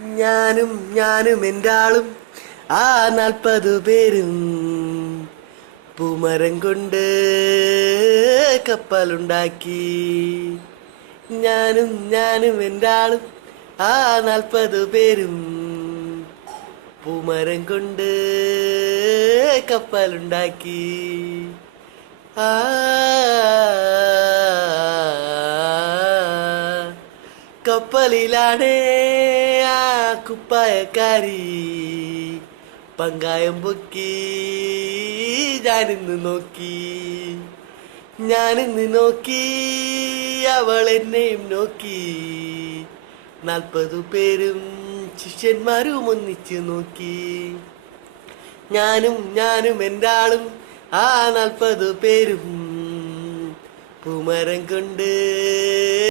ഞാനും എൻ്റെ ആളും ആ 40 പേരും പൂമരം കൊണ്ട് കപ്പലുണ്ടാക്കി. ഞാനും എൻ്റെ ആളും ആ 40 പേരും പൂമരം കൊണ്ട് കപ്പലുണ്ടാക്കി. ആ കപ്പലിലാണേ ആ കുപ്പായക്കാരി പങ്കായം പൊക്കി. ഞാനിന്ന് നോക്കി അവൾ എന്നെയും നോക്കി. 40 പേരും ശിഷ്യന്മാരും ഒന്നിച്ച് നോക്കി. ഞാനും എൻ്റെ ആളും ആ 40 പേരും പൂമരം കൊണ്ട്